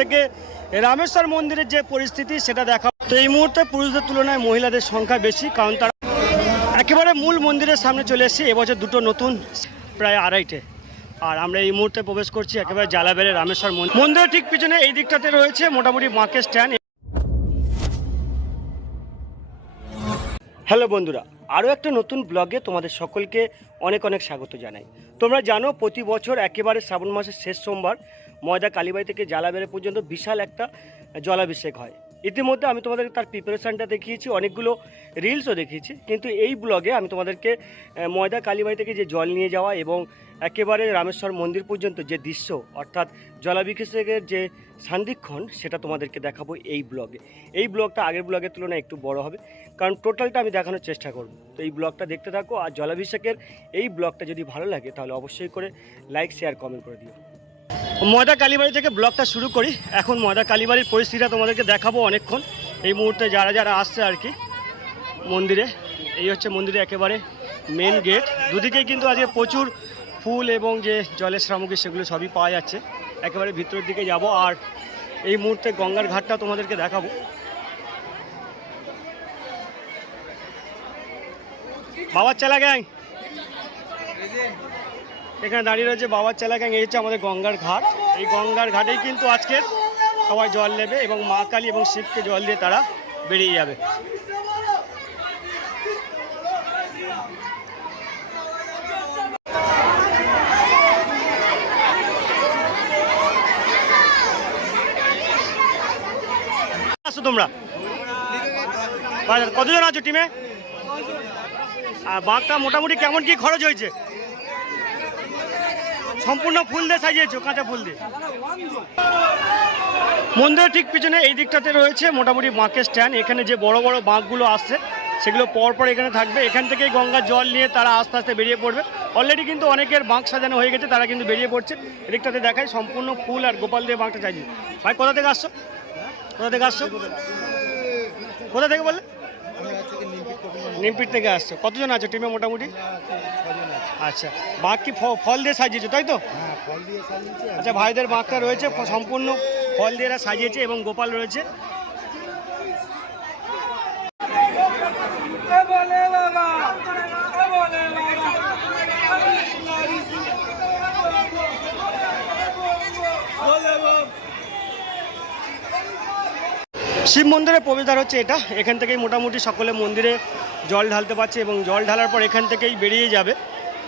থেকে রামেশ্বর মন্দিরের যে পরিস্থিতি সেটা দেখা তো এই মুহূর্তে পুরুষদের তুলনায় মহিলাদের সংখ্যা বেশি, কারণ তারা একেবারে মূল মন্দিরের সামনে চলে এসেছি। এবছর দুটো নতুন, প্রায় আড়াইটে। আর আমরা এই মুহূর্তে প্রবেশ করছি একেবারে জালাবেড়ে রামেশ্বর মন্দির। মন্দিরের ঠিক পিছনে এই দিকটাতে রয়েছে মোটামুটি মার্কেট স্ট্যান্ড। হ্যালো বন্ধুরা, আরও একটা নতুন ব্লগে তোমাদের সকলকে অনেক অনেক স্বাগত জানাই। তোমরা জানো, প্রতি বছর একেবারে শ্রাবণ মাসের শেষ সোমবার ময়দা কালীবাড়ি থেকে জালাবেড়ে পর্যন্ত বিশাল একটা জলাভিষেক হয়। ইতিমধ্যে আমি তোমাদের তার প্রিপারেশানটা দেখিয়েছি, অনেকগুলো রিলসও দেখিয়েছি, কিন্তু এই ব্লগে আমি তোমাদেরকে ময়দা কালীবাড়ি থেকে যে জল নিয়ে যাওয়া এবং একেবারে রামেশ্বর মন্দির পর্যন্ত যে দৃশ্য, অর্থাৎ জলাভিষেকের যে সান্দিক্ষণ সেটা তোমাদেরকে দেখাবো এই ব্লগে এই ব্লগটা আগের ব্লগের তুলনায় একটু বড় হবে, কারণ টোটালটা আমি দেখানোর চেষ্টা করব। তো এই ব্লগটা দেখতে থাকো, আর জলাভিষেকের এই ব্লগটা যদি ভালো লাগে, তাহলে অবশ্যই করে লাইক শেয়ার কমেন্ট করে দিও। ময়দা কালীবাড়ি থেকে ব্লগটা শুরু করি। এখন ময়দা কালীবাড়ির পরিস্থিতিটা তোমাদেরকে দেখাবো অনেকক্ষণ। এই মুহূর্তে যারা যারা আসছে আর কি মন্দিরে, এই হচ্ছে মন্দিরে একেবারে মেন গেট দুদিকেই কিন্তু আজকে প্রচুর ফুল এবং যে জলের সামগ্রী সেগুলো সবই পাওয়া যাচ্ছে। একেবারে ভিতরের দিকে যাব আর এই মুহূর্তে গঙ্গার ঘাটটা তোমাদেরকে দেখাবো। বাবার চালা গ্যাং এখানে দাঁড়িয়ে রয়েছে বাবার চেলা গ্যাং এই হচ্ছে আমাদের গঙ্গার ঘাট। এই গঙ্গার ঘাটেই কিন্তু আজকে সবাই জল নেবে এবং মা কালী এবং শিবকে জল দিয়ে তারা বেরিয়ে যাবে। আসো তোমরা। কতজন আছো টিমে আর বাঘটা মোটামুটি কেমন কি খরচ হয়েছে? সম্পূর্ণ ফুল দিয়ে সাজিয়েছো, কাঁচা ফুল দিয়ে। মন্দিরের ঠিক পিছনে এই দিকটাতে রয়েছে মোটামুটি বাঁকের স্ট্যান্ড। এখানে যে বড় বড় বাঁকগুলো আসছে, সেগুলো পরপর এখানে থাকবে। এখান থেকেই গঙ্গার জল নিয়ে তারা আস্তে আস্তে বেরিয়ে পড়বে। অলরেডি কিন্তু অনেকের বাঁক সাজানো হয়ে গেছে, তারা কিন্তু বেরিয়ে পড়ছে। এদিকটাতে দেখায় সম্পূর্ণ ফুল আর গোপাল দিয়ে বাঁকটা চাইছে। ভাই, কোথা থেকে আসছো? কোথা থেকে আসছো? কোথা থেকে বললে? নিমপিট থেকে আসছো। কতজন আছো? টিমে মোটামুটি? আচ্ছা বাঁক কি ফল দিয়ে সাজিয়েছো তাই তো? আচ্ছা ভাইদের বাঁকটা রয়েছে সম্পূর্ণ ফল দিয়ে এরা সাজিয়েছে এবং গোপাল রয়েছে। শিব মন্দিরের প্রবেশদ্বার হচ্ছে এটা। এখান থেকেই মোটামুটি সকলে মন্দিরে জল ঢালতে পারছে এবং জল ঢালার পর এখান থেকেই বেরিয়ে যাবে।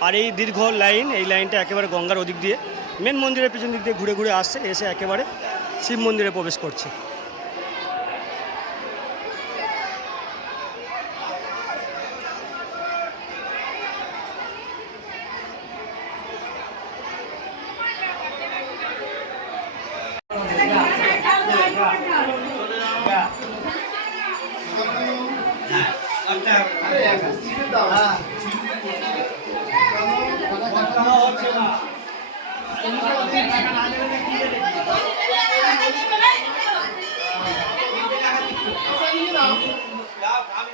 আর এই দীর্ঘ লাইন এই লাইনটা একেবারে গঙ্গার ওদিক দিয়ে মেন মন্দিরের পিছন দিক দিয়ে ঘুরে ঘুরে আসছে এসে একেবারে শিব মন্দিরে প্রবেশ করছে। হ্যাঁ। আমি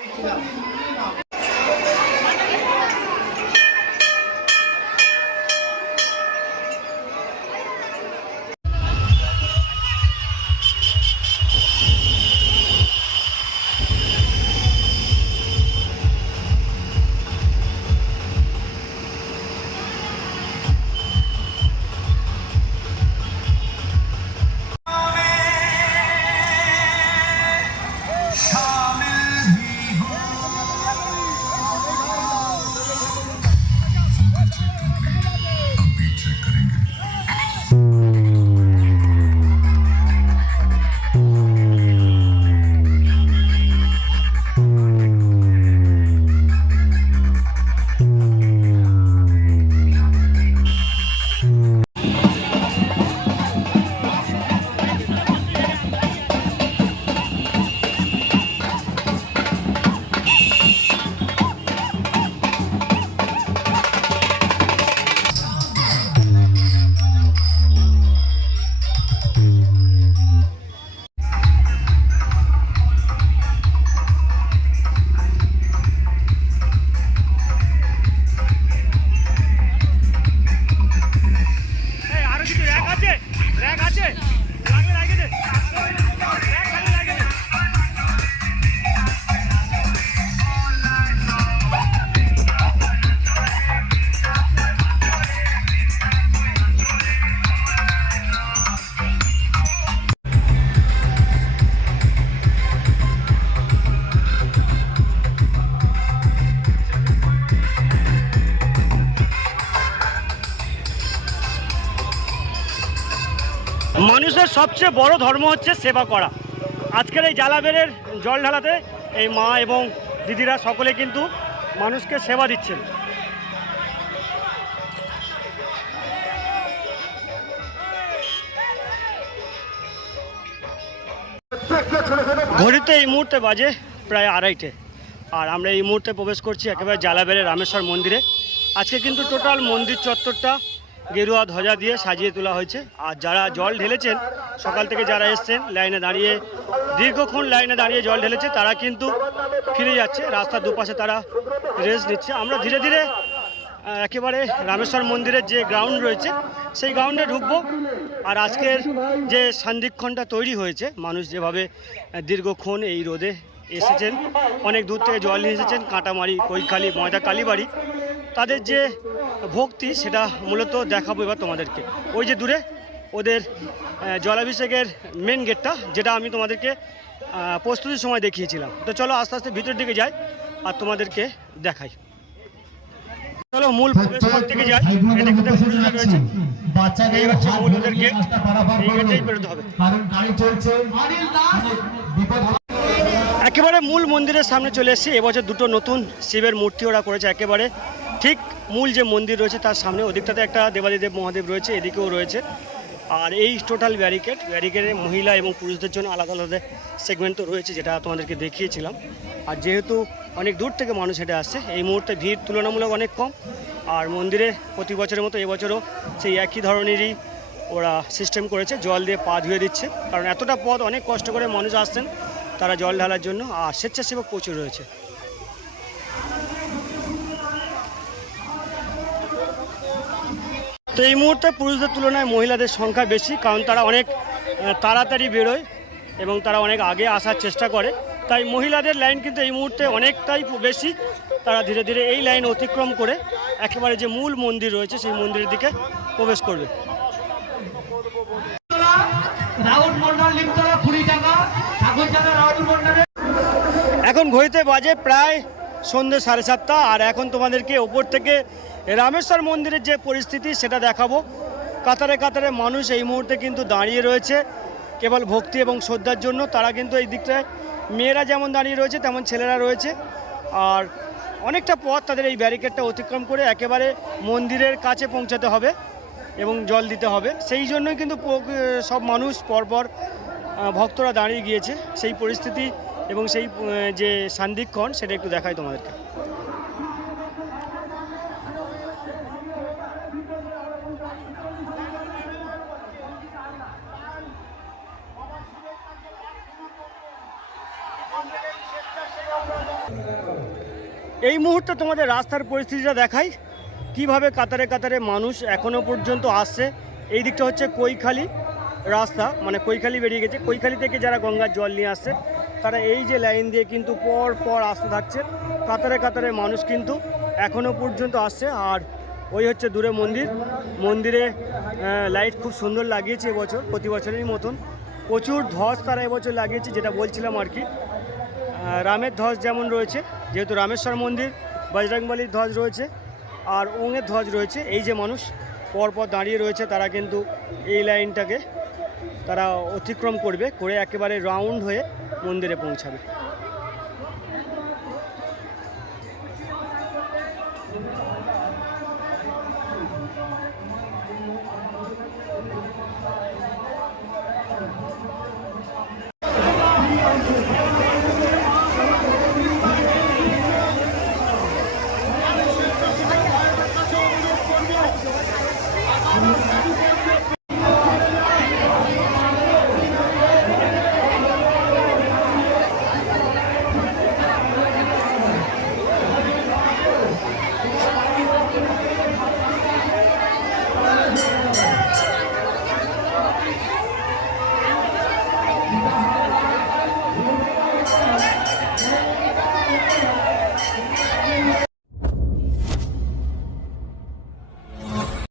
হিন্দুদের সবচেয়ে বড় ধর্ম হচ্ছে সেবা করা। আজকের এই জালাবেরের জল ঢালাতে এই মা এবং দিদিরা সকলে কিন্তু মানুষকে সেবা দিচ্ছেন। ঘড়িতে এই মুহূর্তে বাজে প্রায় আড়াইটে। আর আমরা এই মুহূর্তে প্রবেশ করছি একেবারে জালাবেড়ে রামেশ্বর মন্দিরে। আজকে কিন্তু টোটাল মন্দির চত্বরটা গেরুয়া ধ্বজা দিয়ে সাজিয়ে তোলা হয়েছে। আর যারা জল ঢেলেছেন, সকাল থেকে যারা এসছেন, লাইনে দাঁড়িয়ে, দীর্ঘক্ষণ লাইনে দাঁড়িয়ে জল ঢেলেছে, তারা কিন্তু ফিরে যাচ্ছে। রাস্তার দুপাশে তারা রেস্ট নিচ্ছে। আমরা ধীরে ধীরে একেবারে রামেশ্বর মন্দিরের যে গ্রাউন্ড রয়েছে, সেই গ্রাউন্ডে ঢুকবো। আর আজকের যে সন্ধিক্ষণটা তৈরি হয়েছে, মানুষ যেভাবে দীর্ঘক্ষণ এই রোদে এসেছেন, অনেক দূর থেকে জল নিয়ে এসেছেন, কাঁটামারি, কৈখালি, ময়দা, কালীবাড়ি, তাদের যে ভক্তি সেটা মূলত দেখাবো এবার তোমাদেরকে। ওই যে দূরে ওদের জলাভিষেকের মেন গেটটা যেটা আমি তোমাদেরকে প্রস্তুতির সময় দেখিয়েছিলাম। তো চলো আস্তে আস্তে ভিতরের দিকে যাই আর তোমাদেরকে দেখাই। চলো মূল থেকে যাই। এটা কিন্তু পুরুষরা রয়েছে। এই হচ্ছে মূল ওদের গেট এই গেটেই বেরোতে হবে। কারণ গাড়ি চলছে। একেবারে মূল মন্দিরের সামনে চলে এসেছি। এবছর দুটো নতুন শিবের মূর্তি ওরা করেছে। একেবারে ঠিক মূল যে মন্দির রয়েছে তার সামনে, ওদিকটাতে একটা দেবাদিদেব মহাদেব রয়েছে, এদিকেও রয়েছে। আর এই টোটাল ব্যারিকেড, ব্যারিকেডে মহিলা এবং পুরুষদের জন্য আলাদা আলাদা সেগমেন্ট তো রয়েছে, যেটা তোমাদেরকে দেখিয়েছিলাম। আর যেহেতু অনেক দূর থেকে মানুষ হেঁটে আসছে, এই মুহূর্তে ভিড় তুলনামূলক অনেক কম। আর মন্দিরে প্রতি বছরের মতো এবছরও সেই একই ধরনেরই ওরা সিস্টেম করেছে, জল দিয়ে পা ধুয়ে দিচ্ছে। কারণ এতটা পথ অনেক কষ্ট করে মানুষ আসছেন, তারা জল ঢালার জন্য। আর স্বেচ্ছাসেবক প্রচুর রয়েছে। তো এই মুহূর্তে পুরুষদের তুলনায় মহিলাদের সংখ্যা বেশি কারণ তারা অনেক তাড়াতাড়ি বেরোয় এবং তারা অনেক আগে আসার চেষ্টা করে। তাই মহিলাদের লাইন কিন্তু এই মুহূর্তে অনেকটাই বেশি। তারা ধীরে ধীরে এই লাইন অতিক্রম করে একেবারে যে মূল মন্দির রয়েছে সেই মন্দিরের দিকে প্রবেশ করবে। এখন ঘড়িতে বাজে প্রায় সন্ধ্যে সাড়ে সাতটা, আর এখন তোমাদেরকে ওপর থেকে রামেশ্বর মন্দিরের যে পরিস্থিতি সেটা দেখাবো। কাতারে কাতারে মানুষ এই মুহূর্তে কিন্তু দাঁড়িয়ে রয়েছে, কেবল ভক্তি এবং শ্রদ্ধার জন্য। তারা কিন্তু এই দিকটায়, মেয়েরা যেমন দাঁড়িয়ে রয়েছে, তেমন ছেলেরা রয়েছে। আর অনেকটা পথ তাদের এই ব্যারিকেডটা অতিক্রম করে একেবারে মন্দিরের কাছে পৌঁছাতে হবে এবং জল দিতে হবে। সেই জন্যই কিন্তু সব মানুষ পরপর ভক্তরা দাঁড়িয়ে গিয়েছে। সেই পরিস্থিতি এবং সেই যে সান্দিক্ষণ, সেটা একটু দেখাই তোমাদেরকে। এই মুহূর্তে তোমাদের রাস্তার পরিস্থিতিটা দেখাই। কীভাবে কাতারে কাতারে মানুষ এখনও পর্যন্ত আসছে। এই দিকটা হচ্ছে কৈখালি রাস্তা মানে কৈখালি বেরিয়ে গেছে। কৈখালি থেকে যারা গঙ্গার জল নিয়ে আসছে তারা এই যে লাইন দিয়ে কিন্তু পর পর আসতে থাকছে। কাতারে কাতারে মানুষ কিন্তু এখনও পর্যন্ত আসছে। আর ওই হচ্ছে দূরে মন্দির। মন্দিরে লাইট খুব সুন্দর লাগিয়েছে এবছর, প্রতি বছরেরই মতন। প্রচুর ধ্বজ তারা এবছর লাগিয়েছে, যেটা বলছিলাম আর কি। রামের ধ্বজ যেমন রয়েছে, যেহেতু রামেশ্বর মন্দির, বজরংবলির ধ্বজ রয়েছে, আর ওঙের ধ্বজ রয়েছে। এই যে মানুষ পরপর দাঁড়িয়ে রয়েছে, তারা কিন্তু এই লাইনটাকে তারা অতিক্রম করবে, করে একেবারে রাউন্ড হয়ে মন্দিরে পৌঁছাবে।